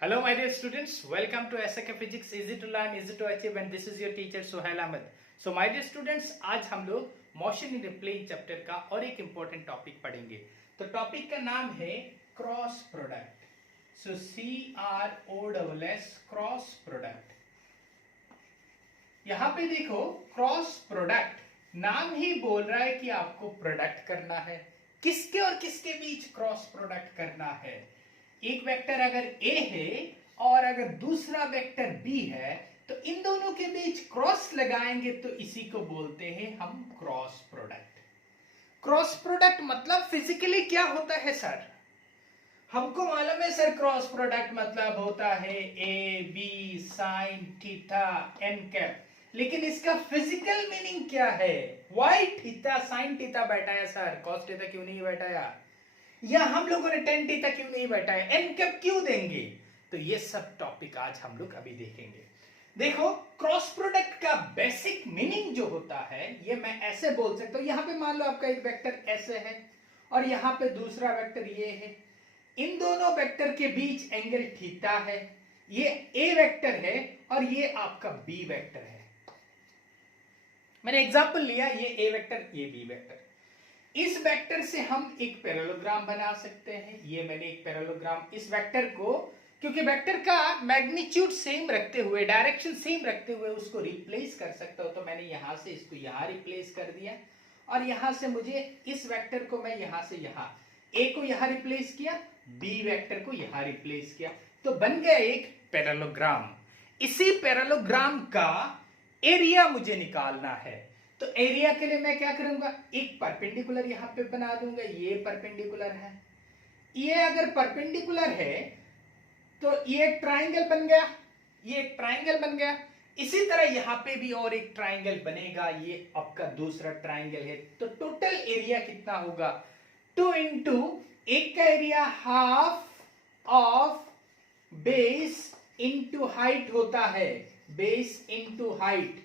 Hello, my dear students. Welcome to SK Physics. Easy to learn, easy to achieve, and this is your teacher Suhail Ahmed. So, my dear students, आज हम लोग motion in a plane chapter का और एक important topic पढ़ेंगे. तो topic का नाम है क्रॉस प्रोडक्ट. सो CROSS क्रॉस प्रोडक्ट. यहाँ पे देखो क्रॉस प्रोडक्ट नाम ही बोल रहा है कि आपको प्रोडक्ट करना है. किसके और किसके बीच क्रॉस प्रोडक्ट करना है. एक वेक्टर अगर A है और अगर दूसरा वेक्टर B है तो इन दोनों के बीच क्रॉस लगाएंगे तो इसी को बोलते हैं हम क्रॉस प्रोडक्ट. क्रॉस प्रोडक्ट मतलब फिजिकली क्या होता है सर? हमको मालूम है सर क्रॉस प्रोडक्ट मतलब होता है A B sine theta n cap. लेकिन इसका फिजिकल मीनिंग क्या है? वाई थीटा साइन थीटा बैठाया सर, कॉस थीटा क्यों नहीं बैठाया? या हम लोगों ने टेन थीटा क्यों नहीं बैठाया? एन कैप क्यों देंगे? तो ये सब टॉपिक आज हम लोग अभी देखेंगे. देखो क्रॉस प्रोडक्ट का बेसिक मीनिंग जो होता है ये मैं ऐसे बोल सकता हूं. यहां पे मान लो आपका एक वेक्टर ऐसे है और यहां पे दूसरा वेक्टर ये है. इन दोनों वेक्टर के बीच एंगल थीटा है. ये ए वेक्टर है और ये आपका बी वेक्टर है. मैंने एग्जांपल लिया, ये ए वेक्टर ये बी वेक्टर. इस वेक्टर से हम एक पैरेललोग्राम बना सकते हैं. ये मैंने एक पैरेललोग्राम इस वेक्टर को, क्योंकि वेक्टर का मैग्नीट्यूड सेम रखते हुए डायरेक्शन सेम रखते हुए उसको रिप्लेस कर सकता हूं. तो मैंने यहां से इसको यहां रिप्लेस कर दिया और यहां से मुझे इस वेक्टर को मैं यहां से यहां ए को यहां रिप्लेस किया, बी वेक्टर को यहां रिप्लेस किया, तो बन गया एक पैरेललोग्राम. इसी पैरेललोग्राम का एरिया मुझे निकालना है. तो एरिया के लिए मैं क्या करूंगा, एक परपेंडिकुलर यहां पे बना दूंगा. ये परपेंडिकुलर है, ये अगर परपेंडिकुलर है तो ये एक ट्राइंगल बन गया, ये एक ट्राइंगल बन गया. इसी तरह यहां पे भी और एक ट्राइंगल बनेगा, ये आपका दूसरा ट्राइंगल है. तो टोटल एरिया कितना होगा? 2 इंटू एक का area half of base into height होता है. बेस इंटू हाइट,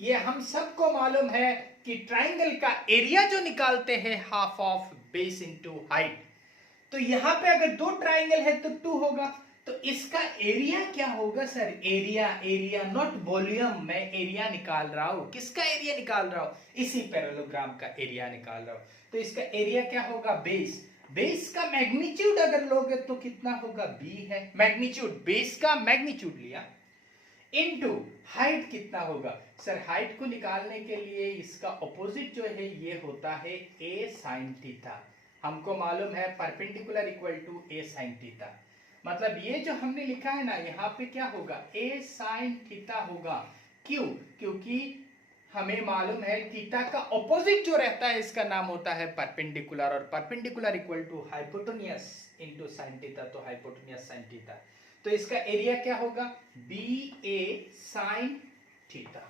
ये हम सबको मालूम है कि ट्राइंगल का एरिया जो निकालते हैं half of base into height. तो यहां पे अगर दो ट्राइंगल है तो 2 होगा. तो इसका एरिया क्या होगा sir? Area, area not volume. मैं एरिया निकाल रहा हूं. किसका एरिया निकाल रहा हूं? इसी पैरेललोग्राम का एरिया निकाल रहा हूं. तो इसका एरिया क्या होगा? बेस. बेस का मैग्नीट्यूड अगर लोगे तो कितना होगा? बी है मैग्नीट्यूड. बेस का मैग्नीट्यूड लिया इनटू हाइट कितना होगा सर? हाइट को निकालने के लिए इसका ऑपोजिट जो है ये होता है ए साइन थीटा. हमको मालूम है perpendicular equal to a sine theta. मतलब ये जो हमने लिखा है ना, यहाँ पे क्या होगा? ए साइन थीटा होगा. क्यों? क्योंकि हमें मालूम है थीटा का ऑपोजिट जो रहता है इसका नाम होता है परपेंडिकुलर, और perpendicular equal to hypotenuse into sine theta. तो हाइपोटेन्यूस साइन थीटा. तो इसका एरिया क्या होगा? B A sine theta.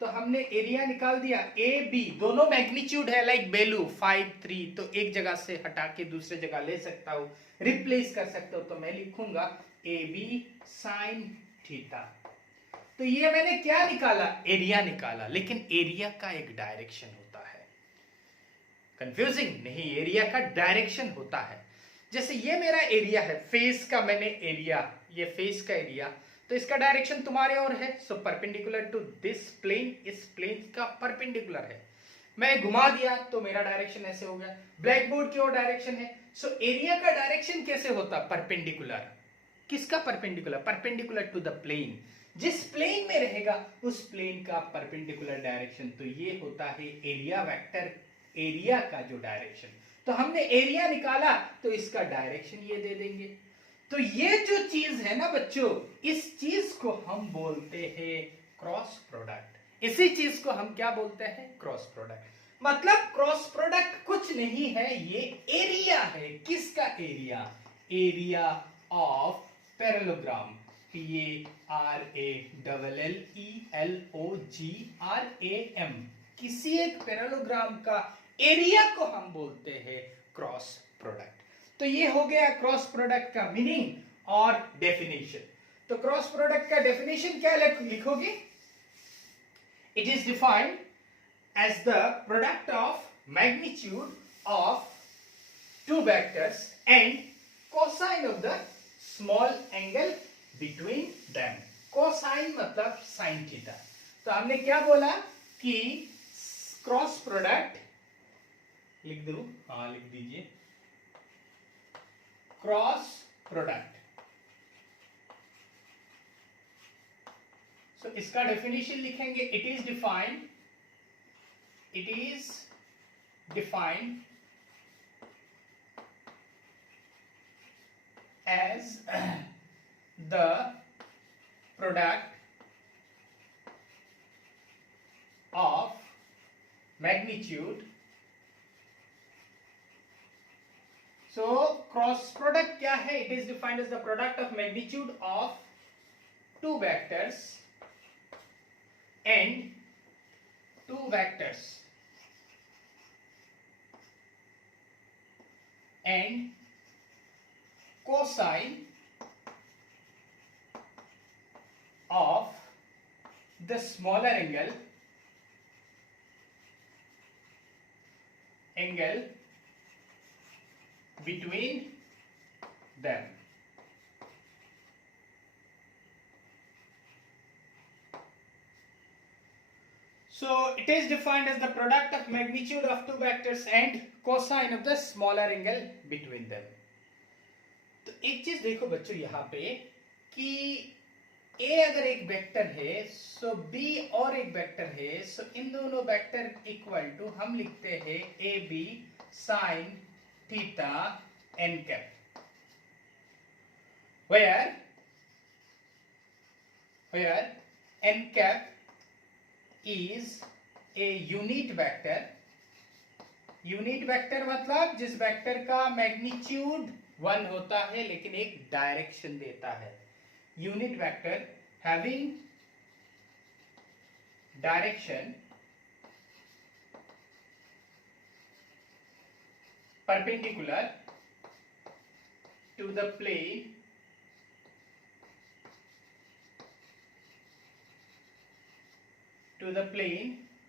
तो हमने एरिया निकाल दिया. ए बी दोनों मैग्नीट्यूड है लाइक वैल्यू 5 3. तो एक जगह से हटा के दूसरे जगह ले सकता हूं, रिप्लेस कर सकता हूं. तो मैं लिखूंगा ए बी साइन थीटा. तो ये मैंने क्या निकाला? एरिया निकाला. लेकिन एरिया का एक डायरेक्शन होता है. कंफ्यूजिंग नहीं, एरिया का डायरेक्शन होता है. जैसे ये मेरा एरिया है, फेस का मैंने एरिया, ये फेस का एरिया, तो इसका डायरेक्शन तुम्हारे और है. So perpendicular to this plane, इस प्लेन का परपेंडिकुलर है. मैं घुमा दिया तो मेरा डायरेक्शन ऐसे हो गया. ब्लैक बोर्ड की ओर डायरेक्शन है. सो एरिया का डायरेक्शन कैसे होता? परपेंडिकुलर. किसका perpendicular? Perpendicular to the plane. जिस प्लेन में रहेगा उस प्लेन का परपेंडिकुलर डायरेक्शन. तो ये होता है एरिया वेक्टर, एरिया का जो डायरेक्शन. तो हमने एरिया निकाला तो इसका डायरेक्शन ये दे देंगे. तो ये जो चीज है ना बच्चों, इस चीज को हम बोलते हैं क्रॉस प्रोडक्ट. इसी चीज को हम क्या बोलते हैं? Cross product. मतलब क्रॉस प्रोडक्ट कुछ नहीं है, ये एरिया है. किसका area? Area of parallelogram. PARALLELOGRAM. किसी एक पैरेललोग्राम का एरिया को हम बोलते हैं क्रॉस प्रोडक्ट. तो ये हो गया क्रॉस प्रोडक्ट का मीनिंग और डेफिनेशन. तो क्रॉस प्रोडक्ट का डेफिनेशन क्या लिखोगे? It is defined as the product of magnitude of two vectors and cosine of the small angle between them. Cosine मतलब साइन थीटा। तो हमने क्या बोला कि क्रॉस प्रोडक्ट, लिख दू, हाँ लिख दीजिए, क्रॉस प्रोडक्ट। सो इसका डेफिनेशन लिखेंगे, it is defined as the product of magnitude. So cross product क्या है? It is defined as the product of magnitude of two vectors and two vectors and cosine of the smaller angle between them. So it is defined as the product of magnitude of two vectors and cosine of the smaller angle between them. तो एक चीज देखो बच्चों यहाँ पे कि A अगर एक वेक्टर है, सो B और एक वेक्टर है, सो इन दोनों वेक्टर इक्वल टू हम लिखते हैं AB sin theta n cap, where n cap is a unit vector. Unit vector मतलब जिस वेक्टर का मैग्नीट्यूड 1 होता है लेकिन एक डायरेक्शन देता है। Unit vector having direction perpendicular to the plane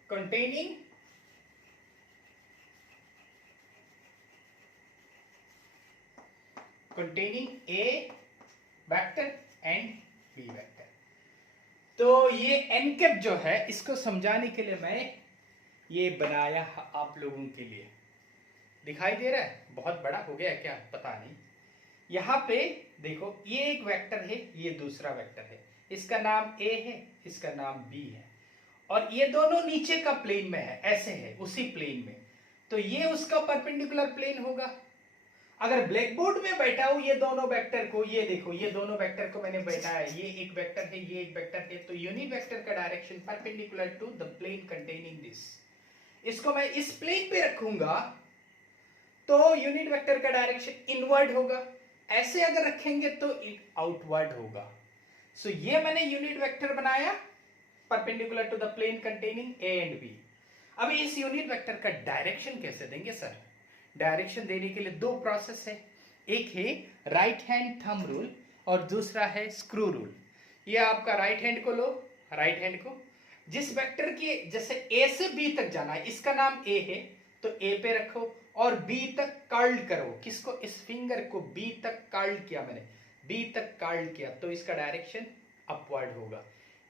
containing A vector and B vector. तो ये n कैप जो है, इसको समझाने के लिए मैं ये बनाया आप लोगों के लिए। दिखाई दे रहा है? बहुत बड़ा हो गया क्या पता नहीं। यहाँ पे देखो, ये एक वेक्टर है, ये दूसरा वेक्टर है, इसका नाम A है, इसका नाम B है, और ये दोनों नीचे का प्लेन में है, ऐसे है उसी प्लेन में। तो ये उसका परपेंडिकुलर प्लेन होगा। अगर ब्लैक बोर्ड में बैठा हूं ये दोनों वेक्टर को, ये देखो ये दोनों वेक्टर को मैंने बैठाया, ये एक वेक्टर है, ये एक वेक्टर है, तो यूनिट वेक्टर का direction perpendicular to the plane containing this. इसको मैं इस प्लेन पे रखूंगा तो यूनिट वेक्टर का डायरेक्शन इनवर्ड होगा, ऐसे अगर रखेंगे तो आउटवर्ड होगा। सो ये मैंने यूनिट वेक्टर बनाया perpendicular to the plane containing A and B। अब इस यूनिट वेक्टर का डायरेक्शन कैसे देंगे सर? डायरेक्शन देने के लिए दो प्रोसेस है, एक है राइट हैंड थंब रूल और दूसरा है स्क्रू रूल। ये आपका राइट हैंड को लो, राइट हैंड को जिस वेक्टर की जैसे A से B तक जाना है, इसका नाम A है तो A पे रखो और B तक कर्ल करो। किसको? इस फिंगर को B तक कर्ल किया मैंने, B तक कर्ल किया तो इसका डायरेक्शन अपवर्ड होगा।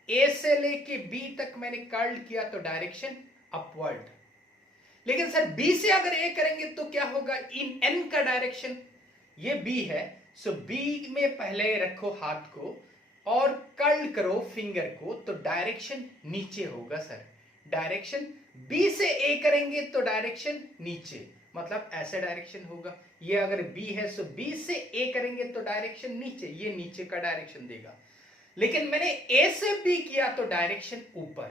A से लेके B तक मैंने कर्ल किया तो डायरेक्शन अपवर्ड। लेकिन सर B से अगर A करेंगे तो क्या होगा? इन N का डायरेक्शन, ये B है, सो B में पहले रखो हाथ को और कर्ल करो फिंगर को तो डायरेक्शन नीचे होगा सर। डायरेक्शन B से A करेंगे तो डायरेक्शन नीचे, मतलब ऐसा डायरेक्शन होगा। ये अगर B है सो B से A करेंगे तो डायरेक्शन नीचे, ये नीचे का डायरेक्शन देगा। लेकिन मैंने A से B किया तो डायरेक्शन ऊपर।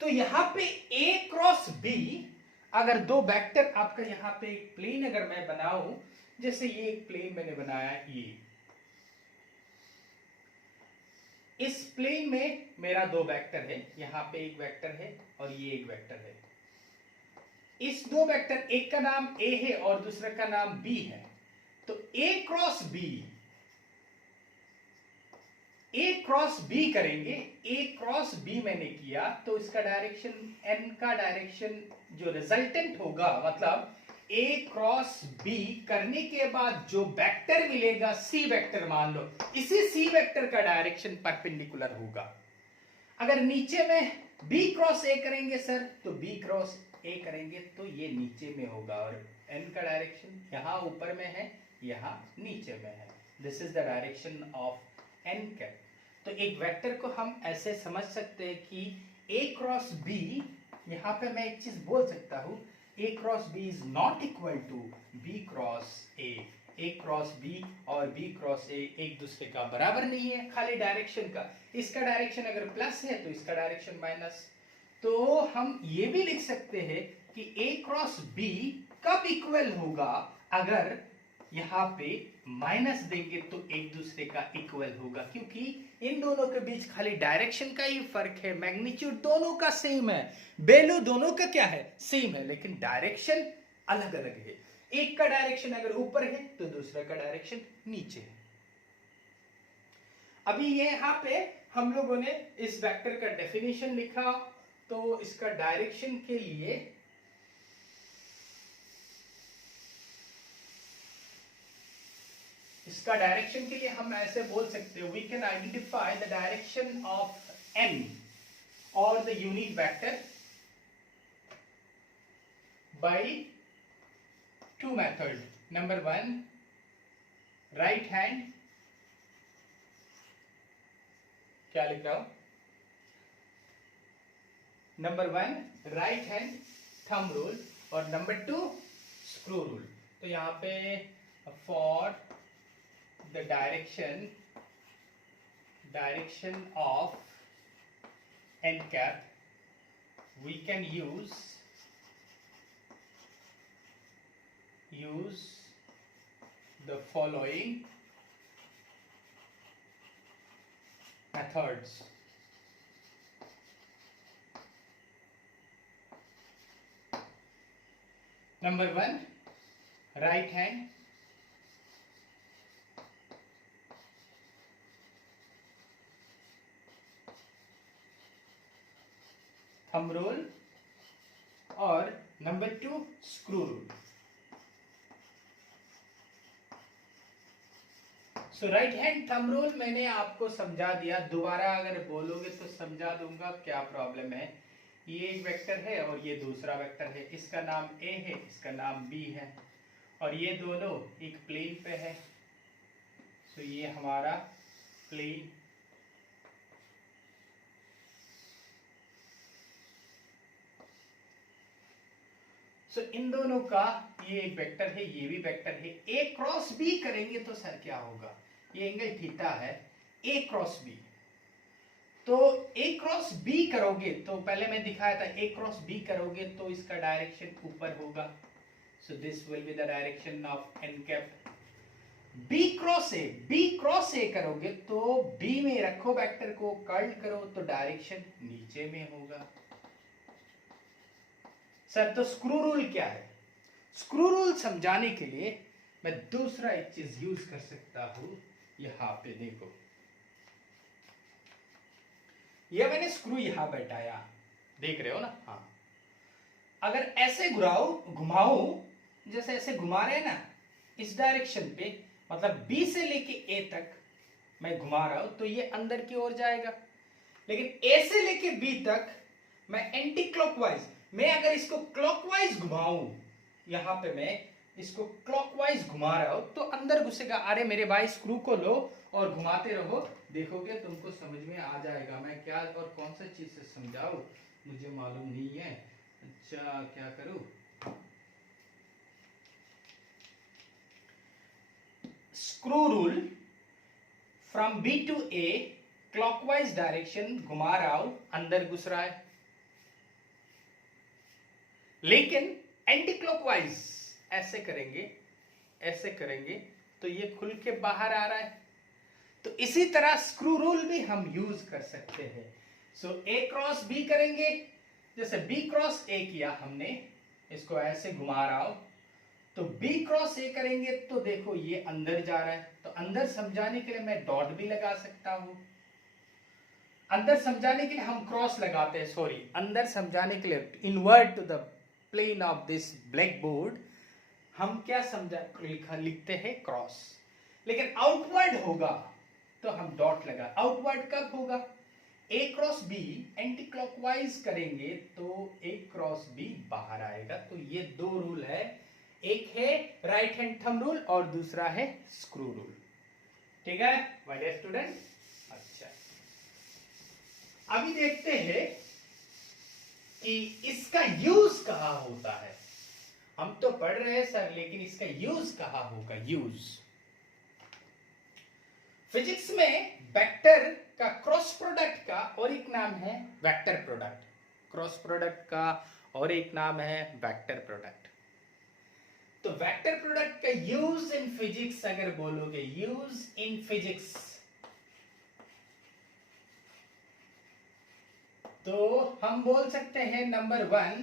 तो यहां पे A क्रॉस B, अगर दो वेक्टर आपका यहां पे एक प्लेन अगर मैं बनाऊं, जैसे ये एक प्लेन मैंने बनाया, ये इस प्लेन में मेरा दो वेक्टर है, यहां पे एक वेक्टर है और ये एक वेक्टर है। इस दो वेक्टर, एक का नाम A है और दूसरे का नाम B है, तो A क्रॉस B करेंगे। A क्रॉस B मैंने किया तो इसका डायरेक्शन, N का डायरेक्शन जो रिजल्टेंट होगा, मतलब ए क्रॉस बी करने के बाद जो वेक्टर मिलेगा सी वेक्टर मान लो, इसी सी वेक्टर का डायरेक्शन परपेंडिकुलर होगा। अगर नीचे में बी क्रॉस ए करेंगे सर, तो बी क्रॉस ए करेंगे तो ये नीचे में होगा, और एन का डायरेक्शन यहाँ ऊपर में है, यहाँ नीचे में है। This is the direction of N cap. तो एक वेक्टर को हम ऐसे समझ सकते हैं कि ए क्रॉस बी, यहाँ पे मैं एक चीज बोल सकता हूँ, A cross B is not equal to B cross A. A cross B और बी क्रॉस ए एक दूसरे का बराबर नहीं है, खाली डायरेक्शन का। इसका डायरेक्शन अगर प्लस है तो इसका डायरेक्शन माइनस। तो हम ये भी लिख सकते हैं कि ए क्रॉस बी कब इक्वल होगा, अगर यहाँ पे माइनस देंगे तो एक दूसरे का इक्वल होगा, क्योंकि इन दोनों के बीच खाली डायरेक्शन का ही फर्क है, मैग्नीट्यूड दोनों का सेम है, वैल्यू दोनों का क्या है, सेम है, लेकिन डायरेक्शन अलग अलग है। एक का डायरेक्शन अगर ऊपर है तो दूसरा का डायरेक्शन नीचे है। अभी ये यहाँ पे हम लोगों ने इस वेक्टर का डेफिनेशन लिखा, तो इसका डायरेक्शन के लिए हम ऐसे बोल सकते हैं, we can identify the direction of N or the unit vector by two method. Number one, right hand, क्या लिख रहा हूं, number one right hand thumb rule और नंबर टू स्क्रू रूल। तो यहाँ पे for the direction of N cap we can use the following methods. Number one, right hand, thumb rule और number two screw rule. सो right hand thumb rule मैंने आपको समझा दिया, दोबारा अगर बोलोगे तो समझा दूंगा, क्या प्रॉब्लम है। ये एक वेक्टर है और ये दूसरा वेक्टर है, इसका नाम ए है, इसका नाम बी है, और ये दोनों एक प्लेन पे है। सो ये हमारा प्लेन, सो इन दोनों का ये एक वेक्टर है, ये भी वेक्टर है। ए क्रॉस बी करेंगे तो सर क्या होगा, ये एंगल थीटा है, ए क्रॉस बी। तो ए क्रॉस बी करोगे तो पहले मैं दिखाया था, ए क्रॉस बी करोगे तो इसका डायरेक्शन ऊपर होगा। So this will be the direction of N cap. B cross A करोगे तो बी में रखो वेक्टर को, कर्ल करो तो डायरेक्शन नीचे में होगा। सर तो स्क्रू रूल क्या है, स्क्रू रूल समझाने के लिए मैं दूसरा एक चीज यूज कर सकता हूं। यहां पे देखो, ये मैंने स्क्रू यहां बैठाया, देख रहे हो ना। हाँ, अगर ऐसे घुमाओ जैसे ऐसे घुमा रहे हैं ना, इस डायरेक्शन पे, मतलब बी से लेके ए तक मैं घुमा रहा हूं तो ये अंदर की ओर जाएगा। लेकिन ए से लेके बी तक मैं एंटी क्लॉकवाइज, मैं अगर इसको क्लॉकवाइज घुमाऊं, यहां पे मैं इसको क्लॉकवाइज घुमा रहा हूं तो अंदर घुसेगा। अरे मेरे भाई स्क्रू को लो और घुमाते रहो, देखोगे तुमको समझ में आ जाएगा। मैं क्या और कौन सा चीज से समझाऊं मुझे मालूम नहीं है। अच्छा क्या करूं, screw rule from B to A clockwise direction घुमा रहा हूं, अंदर घुस रहा है। लेकिन एंटी क्लॉकवाइज ऐसे करेंगे तो ये खुल के बाहर आ रहा है। तो इसी तरह स्क्रू रूल भी हम यूज कर सकते हैं। सो ए क्रॉस बी करेंगे, जैसे बी क्रॉस ए किया हमने, इसको ऐसे घुमा रहा हूं, तो बी क्रॉस ए करेंगे तो देखो ये अंदर जा रहा है। तो अंदर समझाने के लिए मैं डॉट भी लगा सकता हूं। अंदर समझाने के लिए हम क्रॉस लगाते हैं, सॉरी, अंदर समझाने के लिए invert to the plane of this blackboard हम क्या लिखते हैं क्रॉस, लेकिन आउटवर्ड होगा तो हम डॉट लगा। आउटवर्ड कब होगा? ए क्रॉस बी एंटी क्लॉकवाइज करेंगे तो ए क्रॉस बी बाहर आएगा। तो ये दो रूल है, एक है राइट हैंड थंब रूल और दूसरा है स्क्रू रूल। ठीक है वाइड स्टूडेंट? अच्छा, अभी देखते हैं कि इसका यूज कहां होता है। हम तो पढ़ रहे हैं सर, लेकिन इसका यूज कहां होगा? यूज फिजिक्स में वेक्टर का क्रॉस प्रोडक्ट का और एक नाम है वेक्टर प्रोडक्ट। क्रॉस प्रोडक्ट का और एक नाम है वेक्टर प्रोडक्ट। तो वेक्टर प्रोडक्ट का यूज इन फिजिक्स अगर बोलोगे, यूज इन फिजिक्स, तो हम बोल सकते हैं नंबर 1,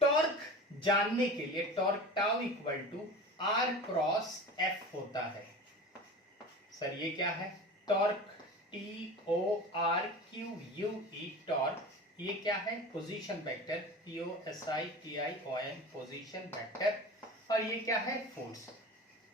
टॉर्क जानने के लिए torque tau equal to R cross F होता है। सर ये क्या है? टॉर्क TORQUE टॉर्क, ये क्या है? Position vector POSITION position vector, और ये क्या है? फोर्स।